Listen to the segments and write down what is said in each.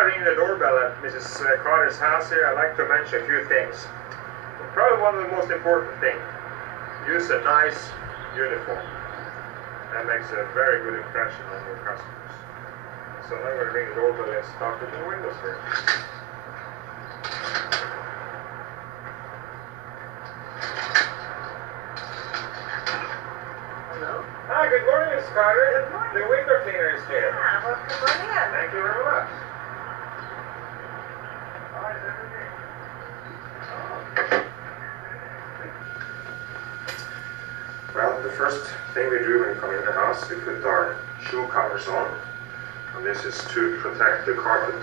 I ring the doorbell at Mrs. Carter's house here, I'd like to mention a few things. Probably one of the most important things, use a nice uniform. That makes a very good impression on your customers. So now I'm going to ring the doorbell and start with the windows here. Hello? Hi, good morning, Miss Carter. Good morning. The window cleaner is here. Yeah, well, come on in. Thank you very much. Well, the first thing we do when we come in the house, we put our shoe covers on. And this is to protect the carpet.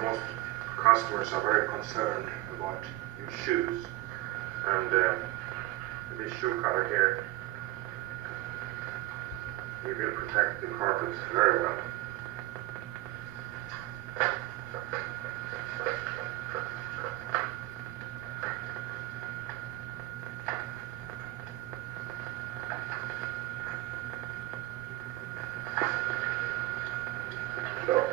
Most customers are very concerned about your shoes. And this shoe cover here, we will protect the carpet very well. So,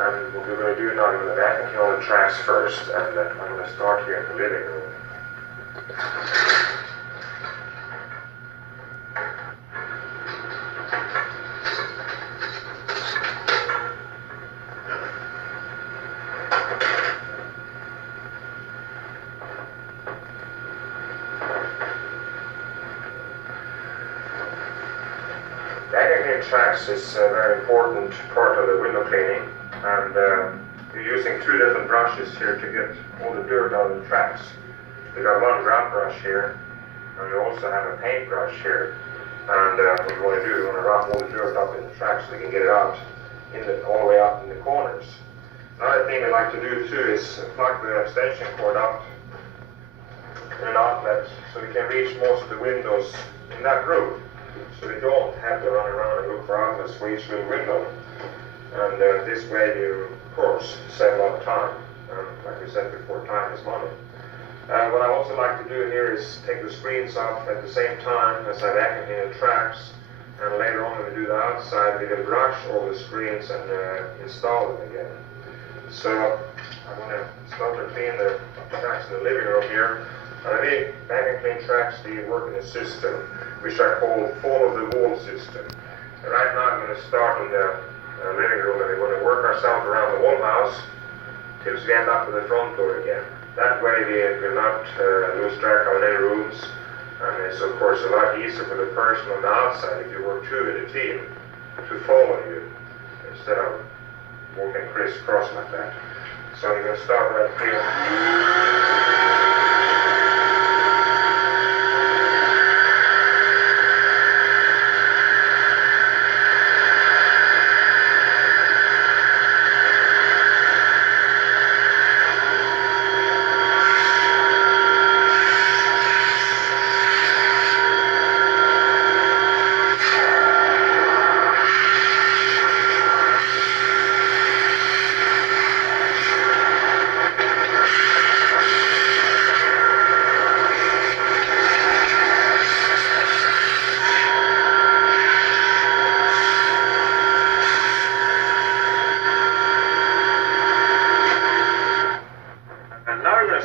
and what we're going to do now, we're going to vacuum all the tracks first, and I'm going to start here in the living room. Vacuum tracks is a very important part of the window cleaning, and you're using two different brushes here to get all the dirt out of the tracks. We got one grab brush here, and we also have a paint brush here. And what we want to do, we want to wrap all the dirt up in the tracks so we can get it out all the way up in the corners. Another thing we like to do too is plug the extension cord up in an outlet so we can reach most of the windows in that room. So we don't have to run around and look for outlets for each little window. And this way you, of course, save a lot of time. Like we said before, time is money. What I also like to do here is take the screens off at the same time as I vacuum clean the tracks. And later on when we do the outside, we can brush all the screens and install them again. So I'm going to start to clean the tracks in the living room here. And the vacuum clean tracks, they work in a system which I call follow the wall system. And right now I'm going to start in the living room, and we're going to work ourselves around the whole house till we end up with the front door again. That way we will not lose track of any rooms, and it's of course a lot easier for the person on the outside, if you work two in a team, to follow you instead of walking crisscross like that. So I'm going to start right here.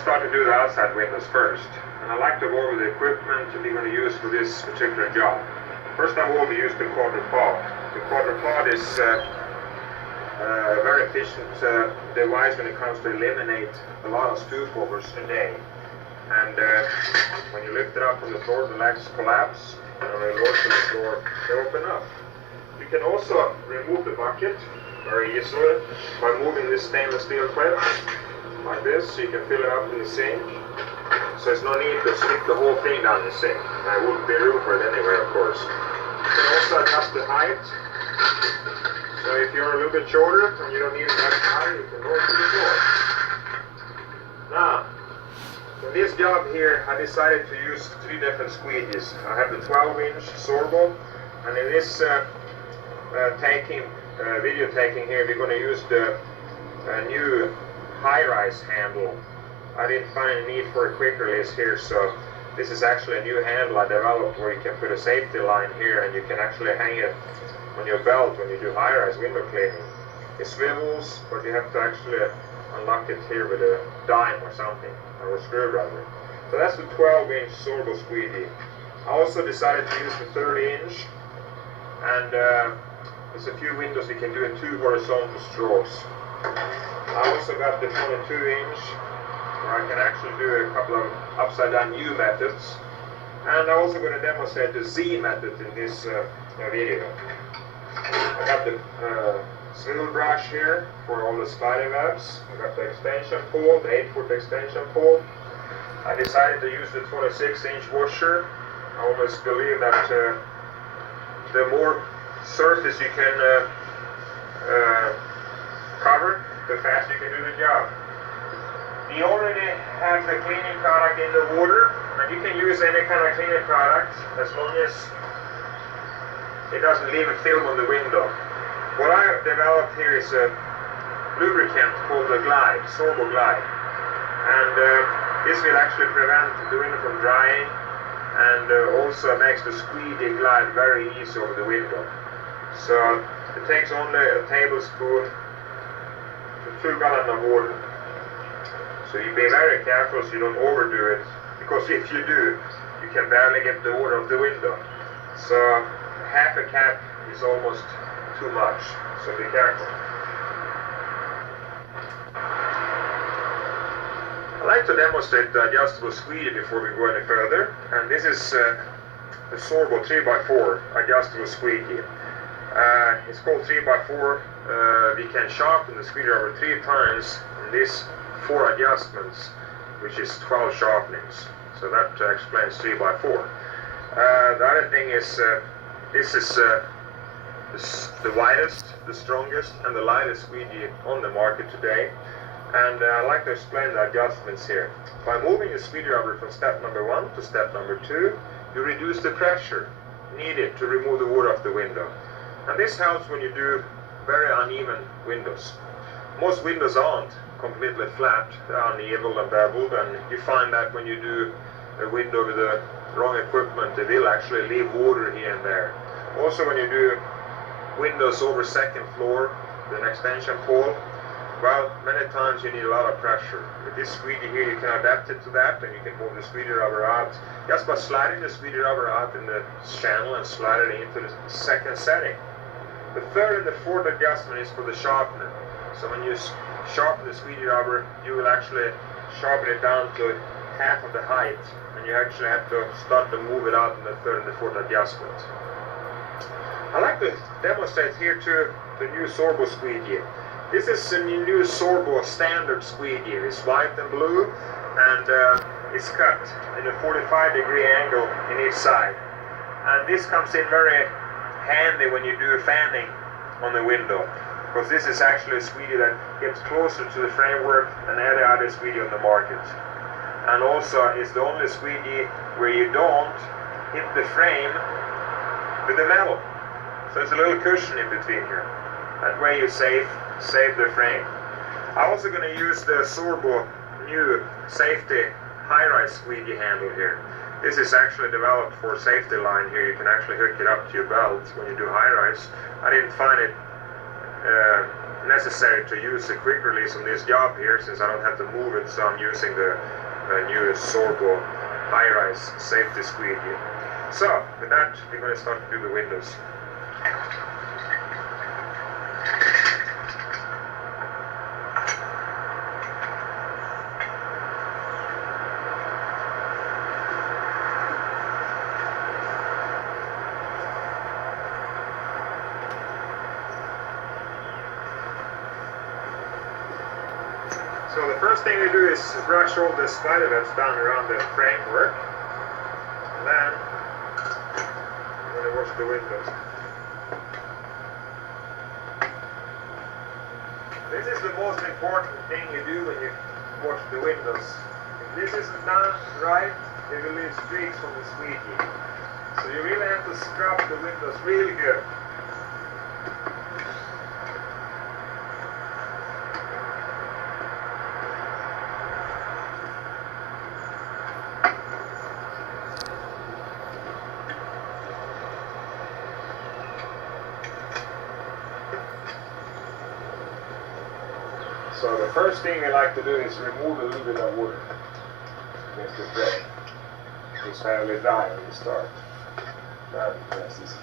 Start to do the outside windows first, and I like to go over the equipment that we're going to use for this particular job. First of all, we use the quadrupod. The quadrupod is a very efficient device when it comes to eliminate a lot of stoop overs a day. And when you lift it up from the floor, the legs collapse, and when you lower to the floor, they open up. You can also remove the bucket very easily by moving this stainless steel clip like this, so you can fill it up in the sink. So there's no need to stick the whole thing down the sink. There wouldn't be room for it anyway, of course. You can also adjust the height. So if you're a little bit shorter and you don't need it that high, you can go to the floor. Now, for this job here, I decided to use three different squeegees. I have the 12-inch Sorbo, and in this video taking here, we're going to use the new high-rise handle. I didn't find a need for a quick release here, so this is actually a new handle I developed where you can put a safety line here and you can actually hang it on your belt when you do high-rise window cleaning. It swivels, but you have to actually unlock it here with a dime or something, or a screwdriver. So that's the 12-inch Sorbo squeegee. I also decided to use the 30-inch, and there's a few windows you can do in 2 horizontal strokes. I also got the 22-inch, where I can actually do a couple of upside-down U methods. And I'm also going to demonstrate the Z method in this video. I got the swivel brush here for all the spider webs. I got the extension pole, the 8-foot extension pole. I decided to use the 26-inch washer. I always believe that the more surface you can cover, the faster you can do the job. We already have the cleaning product in the water, and you can use any kind of cleaning product as long as it doesn't leave a film on the window. What I have developed here is a lubricant called the Glide, Sorbo Glide. And this will actually prevent the window from drying, and also makes the squeegee glide very easy over the window. So it takes only a tablespoon to 2 gallons of water. So you be very careful so you don't overdo it, because if you do, you can barely get the water off the window. So half a cap is almost too much, so be careful. I like to demonstrate the adjustable squeegee before we go any further, and this is the Sorbo 3x4 adjustable squeegee. It's called 3x4. We can sharpen the squeegee over 3 times in this 4 adjustments, which is 12 sharpenings. So that explains 3x4. The other thing is this is the widest, the strongest, and the lightest squeegee on the market today. And I'd like to explain the adjustments here. By moving the squeegee rubber from step number 1 to step number 2, you reduce the pressure needed to remove the water off the window. And this helps when you do very uneven windows. Most windows aren't completely flat, they're uneven and beveled, and you find that when you do a window with the wrong equipment, it will actually leave water here and there. Also, when you do windows over 2nd floor with an extension pole, well, many times you need a lot of pressure. With this squeegee here, you can adapt it to that, and you can move the squeegee rubber out just by sliding the squeegee rubber out in the channel and slide it into the 2nd setting. The 3rd and the 4th adjustment is for the sharpener. So when you sharpen the squeegee rubber, you will actually sharpen it down to half of the height, and you actually have to start to move it out in the 3rd and the 4th adjustment. I like to demonstrate here too the new Sorbo squeegee. This is a new Sorbo standard squeegee. It's white and blue, and it's cut in a 45-degree angle in each side. And this comes in very handy when you do fanning on the window, because this is actually a squeegee that gets closer to the framework than any other squeegee on the market. And also, it's the only squeegee where you don't hit the frame with the metal. So there's a little cushion in between here. That way you save the frame. I'm also going to use the Sorbo new safety high-rise squeegee handle here. This is actually developed for safety line here. You can actually hook it up to your belt when you do high-rise. I didn't find it necessary to use a quick release on this job here, since I don't have to move it, so I'm using the new Sorbo high-rise safety squeegee. So with that, we're going to start to do the windows. So the first thing we do is brush all the spider webs down around the framework, and then we're going to wash the windows. This is the most important thing you do when you wash the windows. If this isn't done right, it will leave streaks on the squeegee. So you really have to scrub the windows really good. So the first thing we like to do is remove a little bit of wood against the frame. Just have it dry when you start. That's this.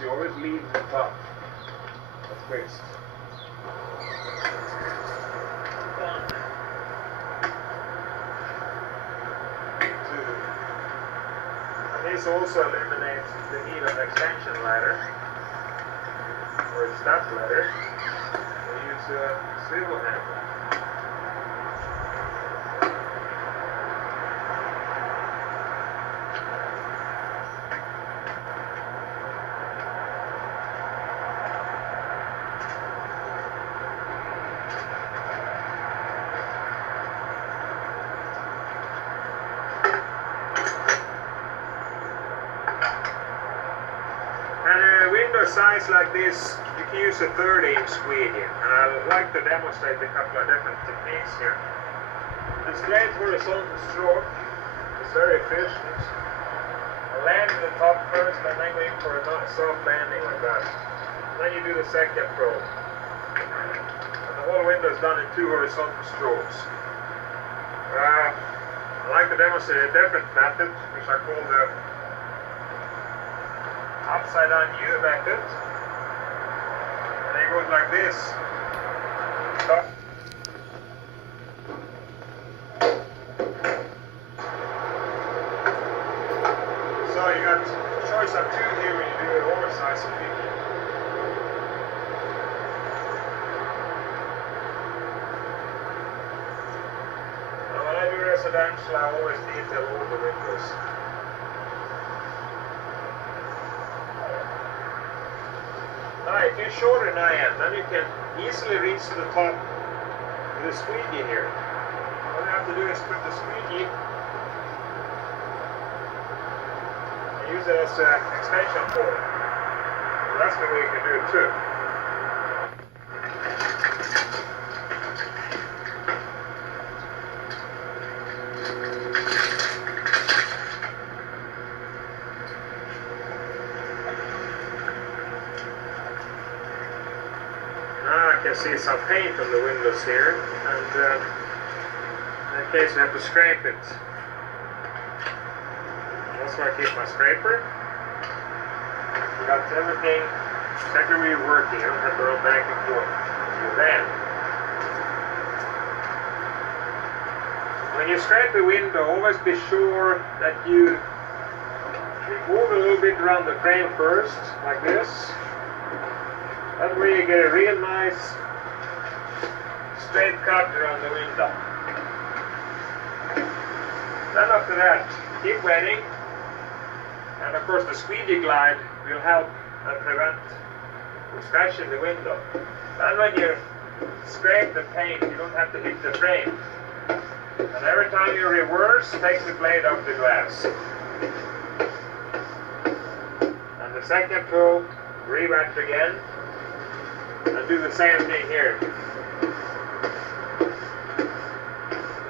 You always leave the top of fixed. And this also eliminates the need of extension ladder or step ladder. We use a swivel handle. Size like this, you can use a 30-inch squeegee, and I'd like to demonstrate a couple of different techniques here. The straight horizontal stroke is very efficient. I land at the top first and then go in for a soft landing like that. Then you do the second probe. And the whole window is done in 2 horizontal strokes. I like to demonstrate a different method, which I call the upside down U method, and it goes like this. So you got a choice of 2 here when you do an oversized squeegee. Now when I do residential, I always detail all the windows. If you're shorter than I am, then you can easily reach to the top with the squeegee here. All you have to do is put the squeegee and use it as an extension cord. So that's the way you can do it too. See some paint on the windows here, and in case you have to scrape it. That's where I keep my scraper. You got everything exactly where you're working. You don't have to run back and forth. Then, when you scrape a window, always be sure that you move a little bit around the frame first, like this. That way you get a real nice straight cut around the window. Then after that, keep wetting, and of course the squeegee glide will help and prevent from scratching the window. Then when you scrape the paint, you don't have to hit the frame. And every time you reverse, take the blade off the glass. And the second probe, re-wet again, and do the same thing here.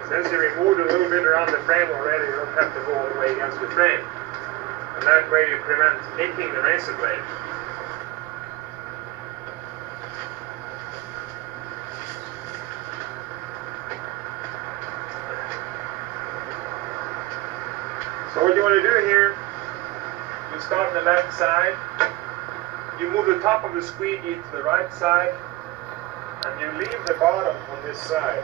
Since you removed a little bit around the frame already, you don't have to go all the way against the frame. And that way you prevent nicking the razor blade. So what you want to do here, you start on the left side, you move the top of the squeegee to the right side, and you leave the bottom on this side.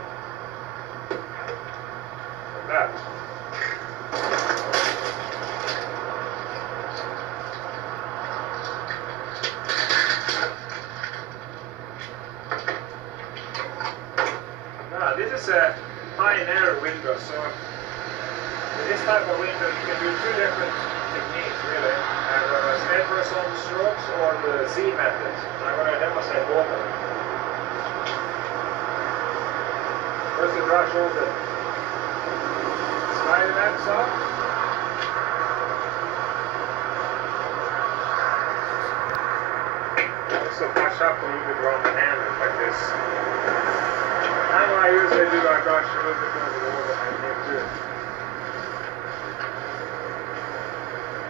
That. Now this is a high and narrow window, so with this type of window you can do 2 different techniques really. Straight horizontal strokes or the Z method. I'm going to demonstrate both of them. First you brush over. Slide the maps up. Also push up a little bit around the handle like this. And what I usually do, I brush a little bit over the overhand here too.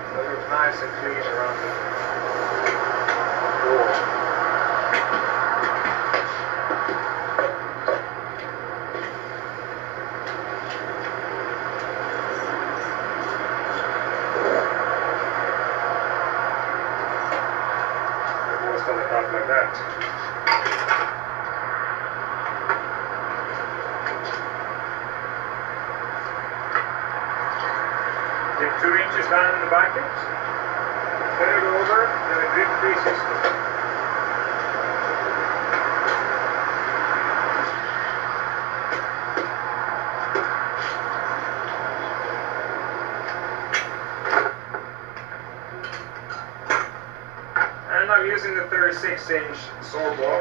So it looks nice and clean around it. bolt. The bolt's going to come like that. Take 2 inches down in the bucket, turn it over, and a grip free system. And I'm using the 36-inch Sorbo.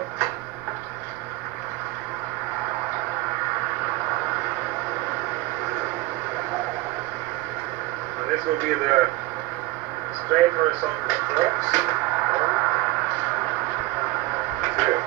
This will be the straight horizontal strokes. 1, 2.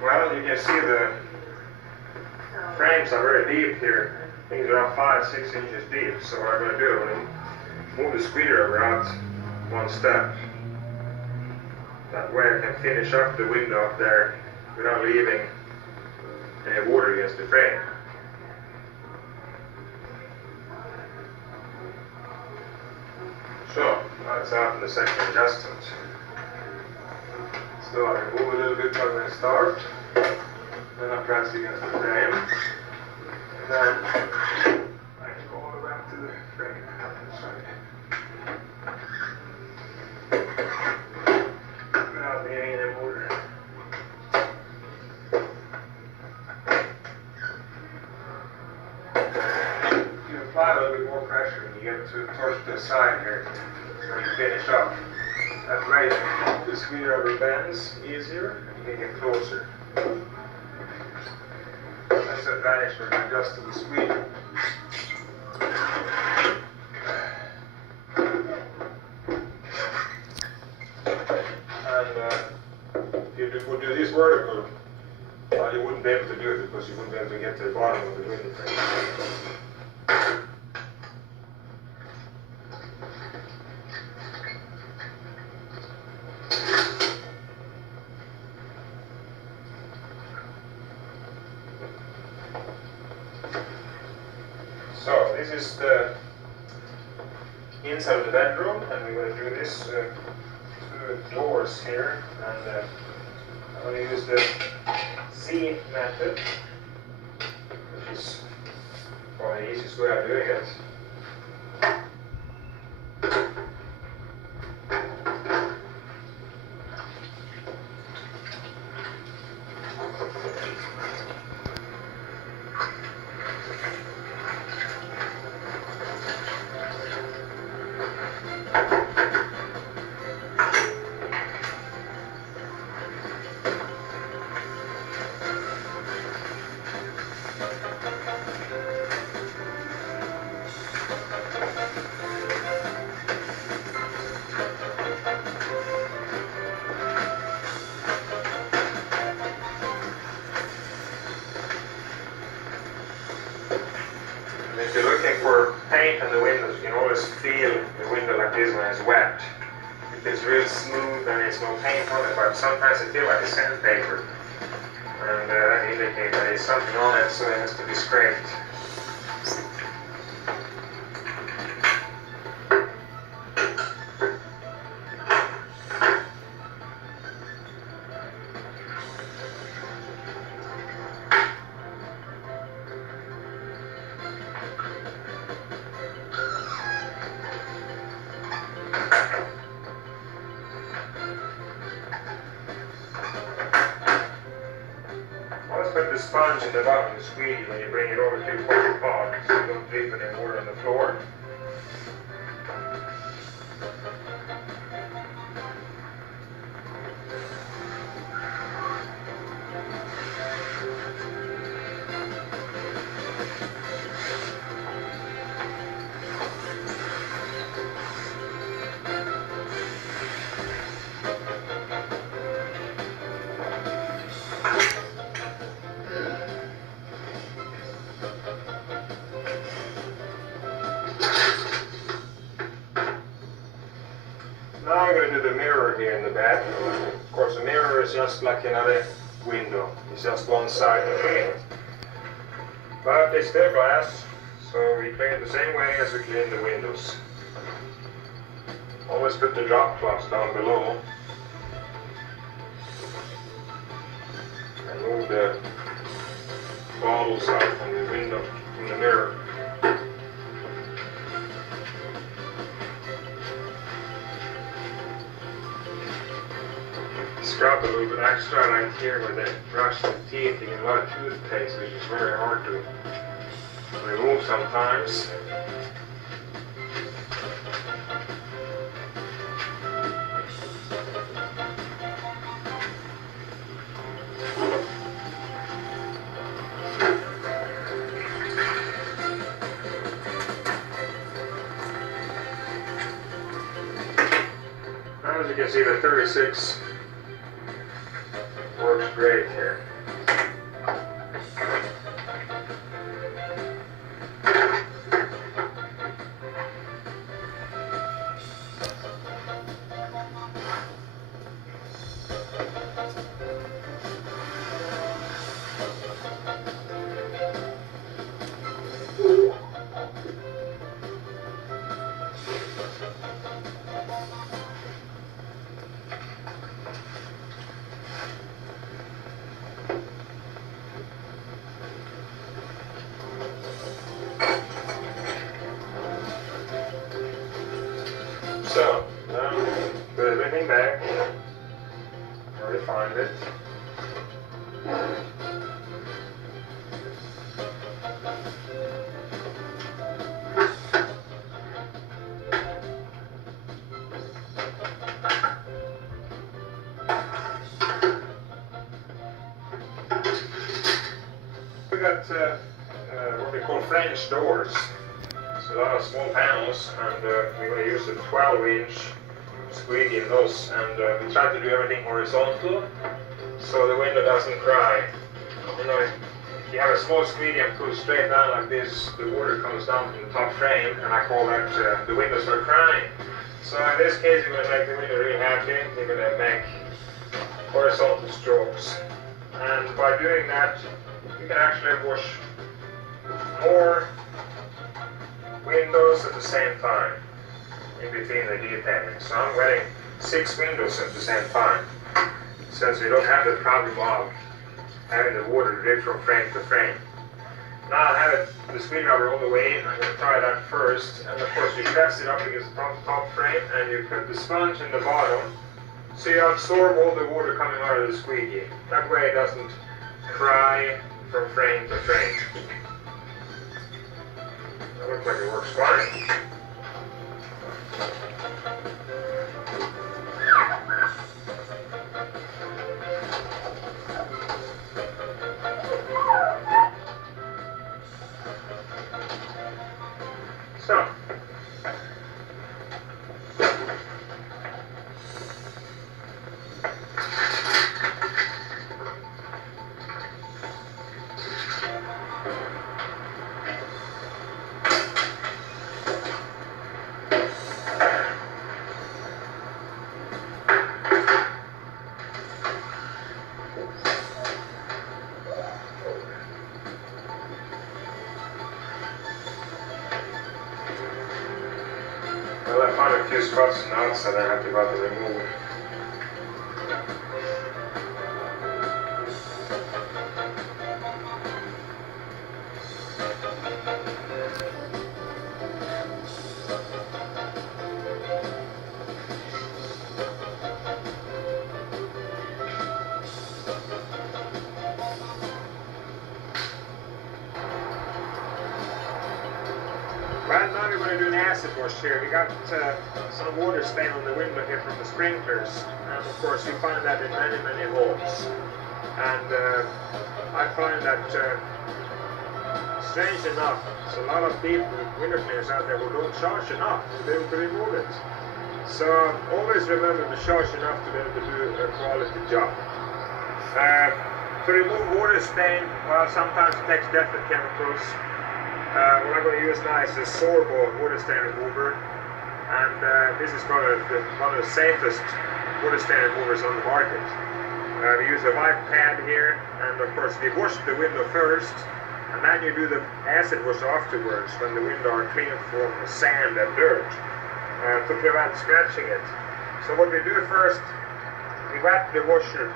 Well, you can see the frames are very deep here. Things are about 5-6 inches deep. So what I'm going to do, I'm going to move the screwdriver out 1 step. That way I can finish up the window up there without leaving any water against the frame. So, that's after the second adjustment. So I move a little bit when I start, then I press against the frame, and then I can go all the way back to the frame without needing any motor. You apply a little bit more pressure when you get towards the side here, when you finish up. That way the screwdriver bends easier and you can get closer. That's the advantage for the adjustable screen. And if you would do this vertical, well, you wouldn't be able to do it because you wouldn't be able to get to the bottom of the window frame. this is the inside of the bedroom, and we're going to do this two doors here, and I'm going to use the Z method, which is probably the easiest way of doing it. If you're looking for paint on the windows, you can always feel the window like this when it's wet. If it's real smooth and there's no paint on it, but sometimes it feels like a sandpaper. And that indicates that there's something on it, so it has to be scraped. Put the sponge in the bottom of the squeegee when you bring it over too far apart, so you don't drip any water on the floor. Now I'm going to do the mirror here in the back. Of course, a mirror is just like another window. It's just one side of it. But it's still glass, so we clean it the same way as we clean the windows. Always put the drop cloths down below. And move the bottles out from the window, from the mirror. Scrub a little bit extra right here where the brush and teeth, you get a lot of toothpaste, which is very hard to remove sometimes. Now, as you can see, the 36 works great here. So, now put everything back. Already find it. We got what we call French doors. It's a lot of small panels, and we're going to use a 12-inch squeegee in those, and we try to do everything horizontal so the window doesn't cry. You know, if you have a small squeegee and pull straight down like this, the water comes down from the top frame, and I call that the windows are crying. So in this case, we're going to make the window really happy. We're going to make horizontal strokes, and by doing that, you can actually wash more windows at the same time in between the detailing. So I'm wetting 6 windows at the same time, since we don't have the problem of having the water drip from frame to frame. Now I have the screen rubber all the way in. I'm going to try that first, and of course you press it up against the top frame and you put the sponge in the bottom so you absorb all the water coming out of the squeegee. That way it doesn't cry from frame to frame. That looks like it works fine. So, well, I found a few spots now, so I have to go to remove. Well, now we're going to do an acid wash here. We got some water stain on the window here from the sprinklers, and of course you find that in many homes. And I find that strange enough, there's a lot of people, window cleaners out there who don't charge enough to be able to remove it. So always remember to charge enough to be able to do a quality job. To remove water stain, well, sometimes it takes different chemicals. What I'm going to use now is the Sorbo water stain remover, and this is one of the safest water stain removers on the market. We use a white pad here, and of course we wash the window first, and then you do the acid wash afterwards when the window are clean from sand and dirt to prevent scratching it. So what we do first, we wet the washer.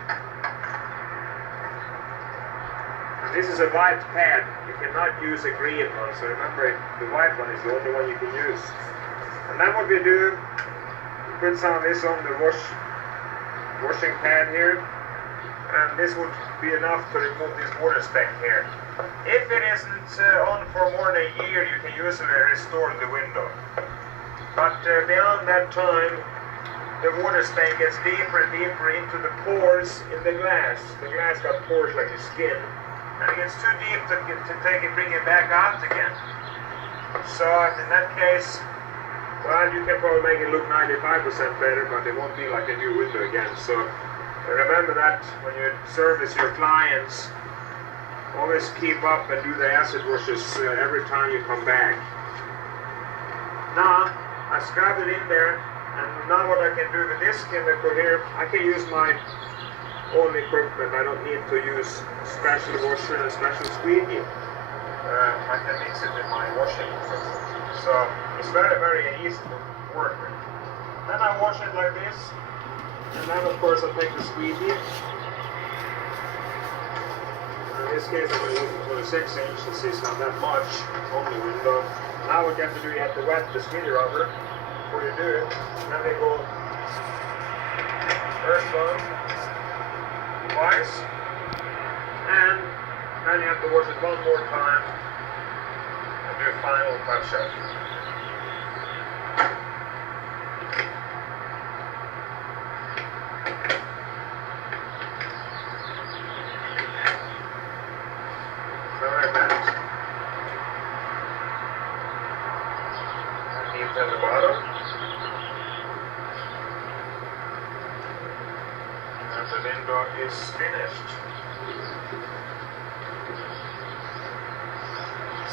This is a white pad. You cannot use a green one, so remember the white one is the only one you can use. And then what we do, we put some of this on the washing pad here, and this would be enough to remove this water speck here. If it isn't on for more than a year, you can usually restore the window. But beyond that time, the water stain gets deeper and deeper into the pores in the glass. The glass got pores like your skin. And it gets too deep to bring it back out again. So in that case, well, you can probably make it look 95% better, but it won't be like a new window again. So remember that when you service your clients, always keep up and do the acid washes every time you come back. Now, I scrubbed it in there, and now what I can do with this chemical here, I can use my own equipment. I don't need to use special washer and special squeegee. I can mix it with my washing equipment. So it's very easy to work with. Then I wash it like this, and then of course I take the squeegee. In this case I'm going to use it 26 inches, it's not that much on the window. Now what you have to do, you have to wet the squeegee rubber before you do it. Then they go first one, twice, and then you have to wash it one more time and do a final touch up. So like that. And deep at the bottom. And the window is finished.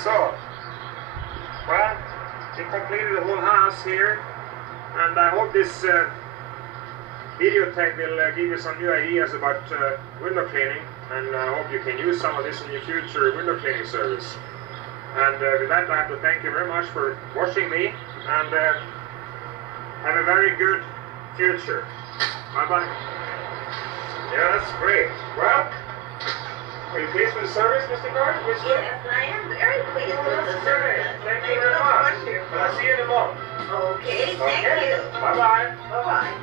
So, well, we completed the whole house here, and I hope this video tech will give you some new ideas about window cleaning, and I hope you can use some of this in your future window cleaning service. And with that, I have to thank you very much for watching me, and have a very good future. Bye-bye. Yeah, that's great. Well, are you pleased with the service, Mr. Gard? Yes, I am very pleased with the service. Thank you very much. Wonderful. I'll see you in a moment. Okay, thank you. Bye-bye. Bye-bye.